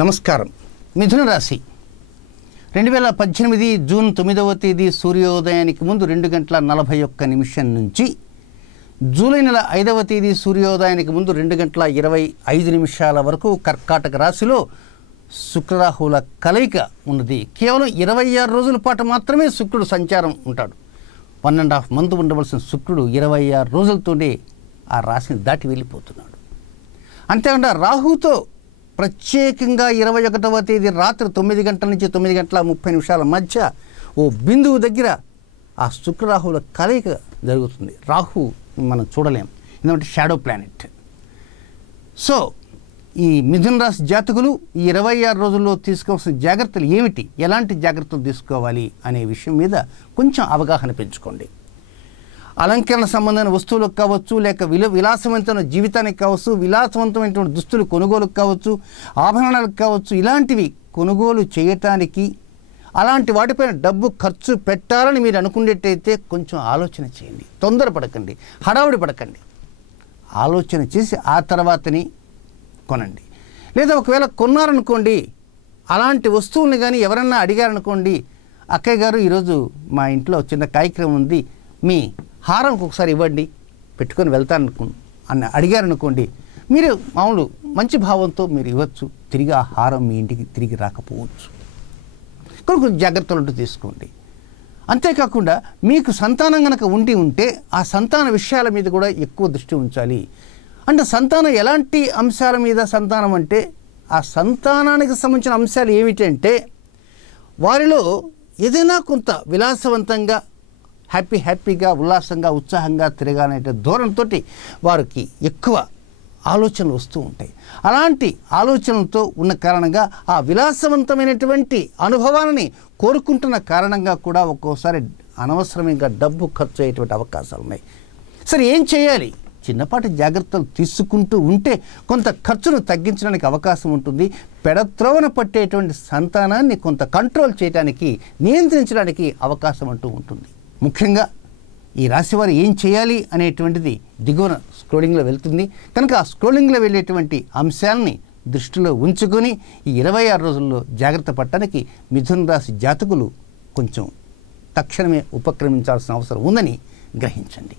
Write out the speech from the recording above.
నమస్కారం. మిథున రాశి 2018 జూన్ 9వ తేదీ సూర్యోదయానికి ముందు 2:41 నుంచి జూలై నెల 5వ తేదీ సూర్యోదయానికి ముందు 2:25 వరకు కర్కాటక రాశిలో శుక్రరాహువుల కలయిక ఉన్నది. కేవలం 26 రోజుల పాటు మాత్రమే శుక్రుడు సంచారం ఉంటాడు. 1.5 మంత్ ఉండవలసిన శుక్రుడు 26 రోజులతోనే ఆ రాశిని దాటి వెళ్ళిపోతున్నాడు. అంతేకాకుండా రాహుతో ప్రత్యేకంగా 21వ తేదీ రాత్రి 9 గంటల నుంచి 9:30 మధ్య ఓ బిందువు దగ్గర ఆ శుక్రరాహువుల కలయిక జరుగుతుంది. రాహు మనం చూడలేం, ఎందుకంటే షాడో ప్లానెట్. సో ఈ మిథున రాశి జాతకులు ఈ 26 రోజుల్లో తీసుకోవాల్సిన జాగ్రత్తలు ఏమిటి, ఎలాంటి జాగ్రత్తలు తీసుకోవాలి అనే విషయం మీద కొంచెం అవగాహన పెంచుకోండి. అలంకరణ సంబంధమైన వస్తువులకు కావచ్చు, లేక విలాసవంతమైన జీవితానికి కావచ్చు, విలాసవంతమైనటువంటి దుస్తులు కొనుగోలుకు కావచ్చు, ఆభరణాలకు కావచ్చు, ఇలాంటివి కొనుగోలు చేయటానికి అలాంటి వాటిపైన డబ్బు ఖర్చు పెట్టాలని మీరు అనుకునేటైతే కొంచెం ఆలోచన చేయండి. తొందరపడకండి, హడావుడి పడకండి. ఆలోచన చేసి ఆ తర్వాతని కొనండి. లేదా ఒకవేళ కొన్నారనుకోండి, అలాంటి వస్తువుల్ని కానీ ఎవరన్నా అడిగారనుకోండి, అక్కయ్య గారు ఈరోజు మా ఇంట్లో చిన్న కార్యక్రమం ఉంది, మీ హారం ఒకసారి ఇవ్వండి, పెట్టుకొని వెళ్తాను అని అడిగారనుకోండి, మీరు మామూలు మంచి భావంతో మీరు ఇవ్వచ్చు. తిరిగి ఆ హారం మీ ఇంటికి తిరిగి రాకపోవచ్చు. కొన్ని జాగ్రత్తలు తీసుకోండి. అంతేకాకుండా మీకు సంతానం కనుక ఉంటే ఆ సంతాన విషయాల మీద కూడా ఎక్కువ దృష్టి ఉంచాలి. అంటే సంతానం ఎలాంటి అంశాల మీద సంతానం అంటే, ఆ సంతానానికి సంబంధించిన అంశాలు ఏమిటంటే, వారిలో ఏదైనా కొంత విలాసవంతంగా హ్యాపీగా ఉల్లాసంగా ఉత్సాహంగా తిరగాలనే ధోరణితో వారికి ఎక్కువ ఆలోచనలు వస్తూ ఉంటాయి. అలాంటి ఆలోచనలతో ఉన్న కారణంగా ఆ విలాసవంతమైనటువంటి అనుభవాలని కోరుకుంటున్న కారణంగా కూడా ఒక్కోసారి అనవసరంగా డబ్బు ఖర్చు అయ్యేటువంటి అవకాశాలు ఉన్నాయి. సరే, ఏం చేయాలి? చిన్నపాటి జాగ్రత్తలు తీసుకుంటూ ఉంటే కొంత ఖర్చును తగ్గించడానికి అవకాశం ఉంటుంది. పెడత్రోవన పట్టేటువంటి సంతానాన్ని కొంత కంట్రోల్ చేయడానికి, నియంత్రించడానికి అవకాశం అంటూ ఉంటుంది. ముఖ్యంగా ఈ రాశివారు ఏం చేయాలి అనేటువంటిది దిగువన స్క్రోలింగ్లో వెళ్తుంది కనుక ఆ స్క్రోలింగ్లో వెళ్ళేటువంటి అంశాలని దృష్టిలో ఉంచుకొని ఈ 26 రోజుల్లో జాగ్రత్త పడటానికి మిథున రాశి జాతకులు కొంచెం తక్షణమే ఉపక్రమించాల్సిన అవసరం ఉందని గ్రహించండి.